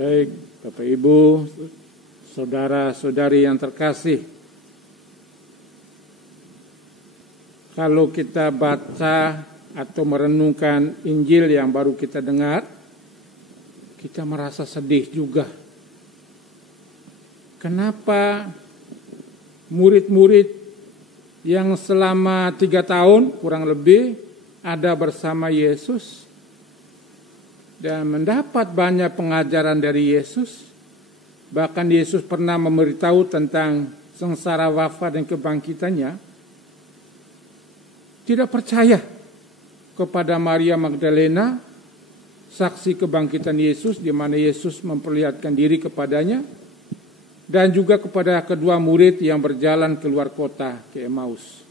Baik, Bapak Ibu, saudara-saudari yang terkasih. Kalau kita baca atau merenungkan Injil yang baru kita dengar, kita merasa sedih juga. Kenapa murid-murid yang selama 3 tahun kurang lebih ada bersama Yesus dan mendapat banyak pengajaran dari Yesus. Bahkan Yesus pernah memberitahu tentang sengsara wafat dan kebangkitannya. Tidak percaya kepada Maria Magdalena, saksi kebangkitan Yesus, di mana Yesus memperlihatkan diri kepadanya, dan juga kepada kedua murid yang berjalan keluar kota ke Emmaus.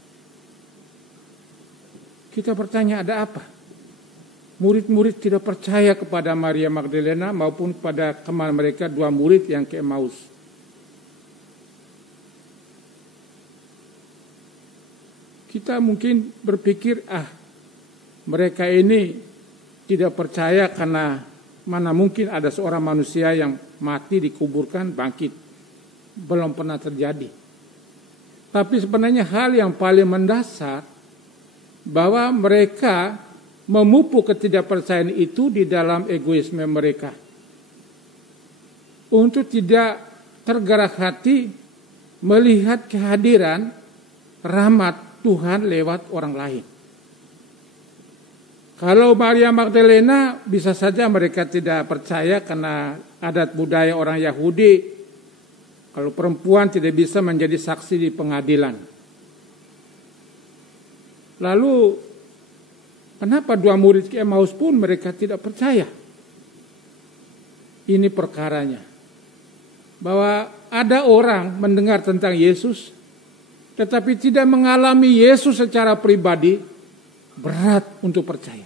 Kita bertanya, ada apa? Murid-murid tidak percaya kepada Maria Magdalena maupun kepada teman mereka, dua murid yang ke Emmaus. Kita mungkin berpikir, mereka ini tidak percaya karena mana mungkin ada seorang manusia yang mati dikuburkan bangkit. Belum pernah terjadi. Tapi sebenarnya hal yang paling mendasar bahwa mereka memupuk ketidakpercayaan itu di dalam egoisme mereka. Untuk tidak tergerak hati melihat kehadiran rahmat Tuhan lewat orang lain. Kalau Maria Magdalena bisa saja mereka tidak percaya karena adat budaya orang Yahudi. Kalau perempuan tidak bisa menjadi saksi di pengadilan. Lalu kenapa dua murid ke Emmaus pun mereka tidak percaya? Ini perkaranya. Bahwa ada orang mendengar tentang Yesus, tetapi tidak mengalami Yesus secara pribadi, berat untuk percaya.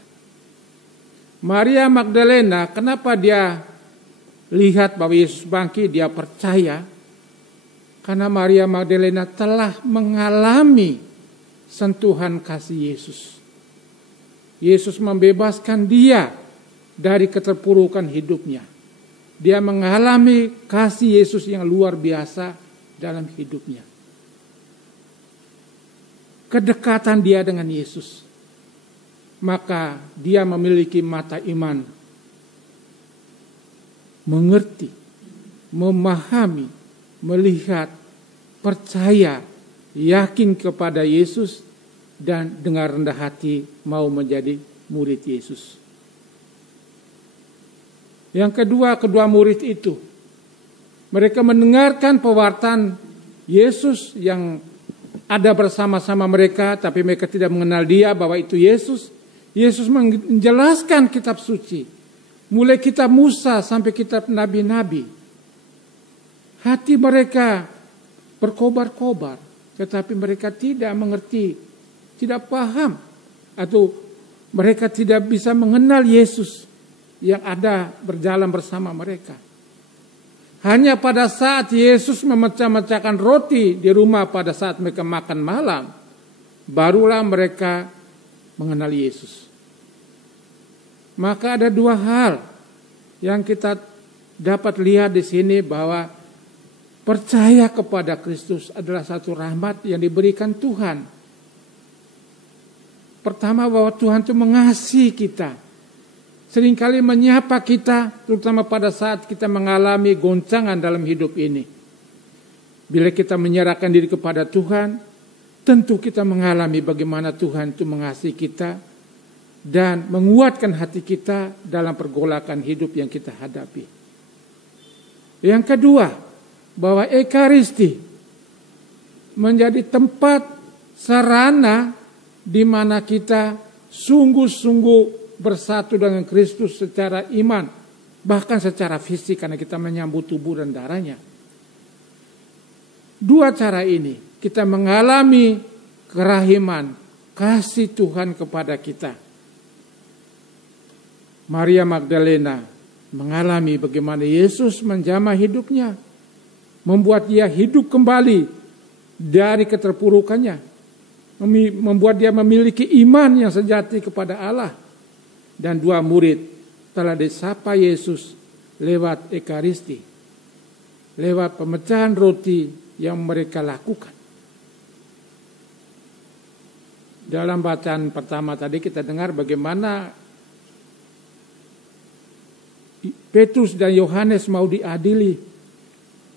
Maria Magdalena, kenapa dia lihat bahwa Yesus bangkit, dia percaya? Karena Maria Magdalena telah mengalami sentuhan kasih Yesus. Yesus membebaskan dia dari keterpurukan hidupnya. Dia mengalami kasih Yesus yang luar biasa dalam hidupnya. Kedekatan dia dengan Yesus. Maka dia memiliki mata iman. Mengerti, memahami, melihat, percaya, yakin kepada Yesus, dan dengan rendah hati mau menjadi murid Yesus. Yang kedua murid itu, mereka mendengarkan pewartaan Yesus yang ada bersama-sama mereka, tapi mereka tidak mengenal dia bahwa itu Yesus. Yesus menjelaskan kitab suci, mulai kitab Musa sampai kitab nabi-nabi. Hati mereka berkobar-kobar, tetapi mereka tidak mengerti, tidak paham, atau mereka tidak bisa mengenal Yesus yang ada berjalan bersama mereka. Hanya pada saat Yesus memecah-mecahkan roti di rumah pada saat mereka makan malam, barulah mereka mengenal Yesus. Maka ada dua hal yang kita dapat lihat di sini, bahwa percaya kepada Kristus adalah satu rahmat yang diberikan Tuhan. Pertama, bahwa Tuhan itu mengasihi kita. Seringkali menyapa kita, terutama pada saat kita mengalami goncangan dalam hidup ini. Bila kita menyerahkan diri kepada Tuhan, tentu kita mengalami bagaimana Tuhan itu mengasihi kita dan menguatkan hati kita dalam pergolakan hidup yang kita hadapi. Yang kedua, bahwa Ekaristi menjadi tempat sarana di mana kita sungguh-sungguh bersatu dengan Kristus secara iman, bahkan secara fisik karena kita menyambut tubuh dan darahnya. Dua cara ini kita mengalami kerahiman, kasih Tuhan kepada kita. Maria Magdalena mengalami bagaimana Yesus menjamah hidupnya, membuat dia hidup kembali dari keterpurukannya, membuat dia memiliki iman yang sejati kepada Allah. Dan dua murid telah disapa Yesus lewat ekaristi, lewat pemecahan roti yang mereka lakukan. Dalam bacaan pertama tadi kita dengar bagaimana Petrus dan Yohanes mau diadili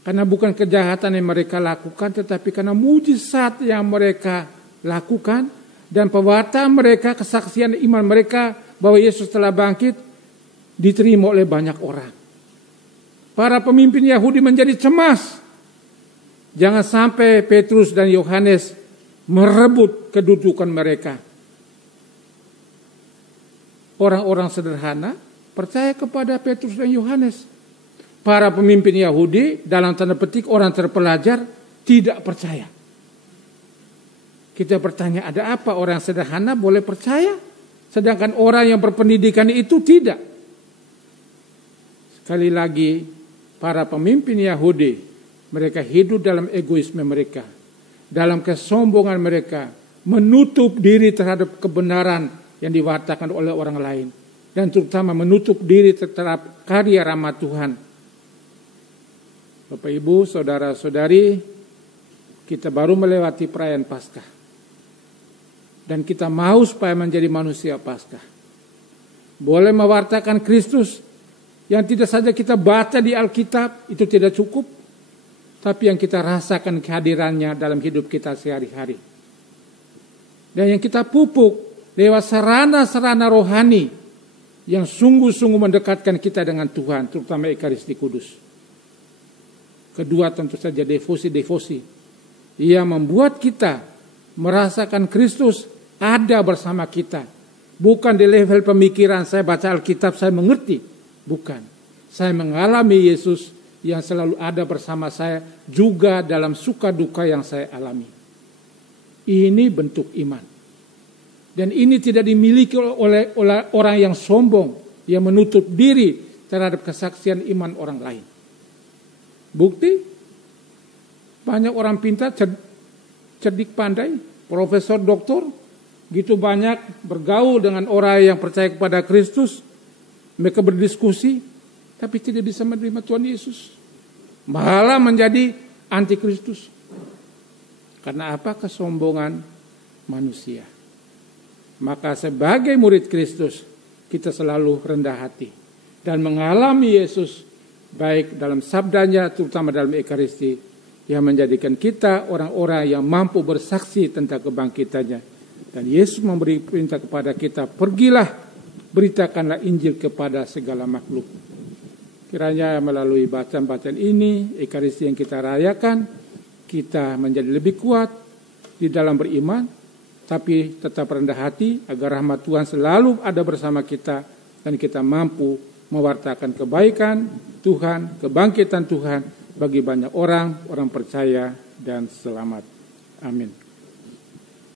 karena bukan kejahatan yang mereka lakukan, tetapi karena mujizat yang mereka lakukan dan pewartaan mereka, kesaksian iman mereka bahwa Yesus telah bangkit diterima oleh banyak orang. Para pemimpin Yahudi menjadi cemas. Jangan sampai Petrus dan Yohanes merebut kedudukan mereka. Orang-orang sederhana percaya kepada Petrus dan Yohanes. Para pemimpin Yahudi, dalam tanda petik orang terpelajar, tidak percaya. Kita bertanya, ada apa orang sederhana boleh percaya? Sedangkan orang yang berpendidikan itu tidak. Sekali lagi, para pemimpin Yahudi, mereka hidup dalam egoisme mereka, dalam kesombongan mereka, menutup diri terhadap kebenaran yang diwartakan oleh orang lain, dan terutama menutup diri terhadap karya rahmat Tuhan. Bapak Ibu, saudara-saudari, kita baru melewati perayaan Paskah, dan kita mau supaya menjadi manusia Paskah. Boleh mewartakan Kristus yang tidak saja kita baca di Alkitab, itu tidak cukup, tapi yang kita rasakan kehadirannya dalam hidup kita sehari-hari. Dan yang kita pupuk lewat sarana-sarana rohani yang sungguh-sungguh mendekatkan kita dengan Tuhan, terutama Ekaristi Kudus. Kedua tentu saja devosi-devosi yang membuat kita merasakan Kristus ada bersama kita. Bukan di level pemikiran saya baca Alkitab saya mengerti. Bukan. Saya mengalami Yesus yang selalu ada bersama saya juga dalam suka duka yang saya alami. Ini bentuk iman. Dan ini tidak dimiliki oleh orang yang sombong, yang menutup diri terhadap kesaksian iman orang lain. Bukti, banyak orang pintar, cerdik pandai, profesor, doktor, gitu banyak bergaul dengan orang yang percaya kepada Kristus. Mereka berdiskusi, tapi tidak bisa menerima Tuhan Yesus. Malah menjadi antikristus. Karena apa? Kesombongan manusia. Maka sebagai murid Kristus, kita selalu rendah hati. Dan mengalami Yesus, baik dalam sabdanya, terutama dalam Ekaristi, yang menjadikan kita orang-orang yang mampu bersaksi tentang kebangkitannya. Dan Yesus memberi perintah kepada kita, pergilah, beritakanlah Injil kepada segala makhluk. Kiranya melalui bacaan-bacaan ini, Ekaristi yang kita rayakan, kita menjadi lebih kuat di dalam beriman, tapi tetap rendah hati agar rahmat Tuhan selalu ada bersama kita dan kita mampu mewartakan kebaikan Tuhan, kebangkitan Tuhan bagi banyak orang percaya dan selamat. Amin.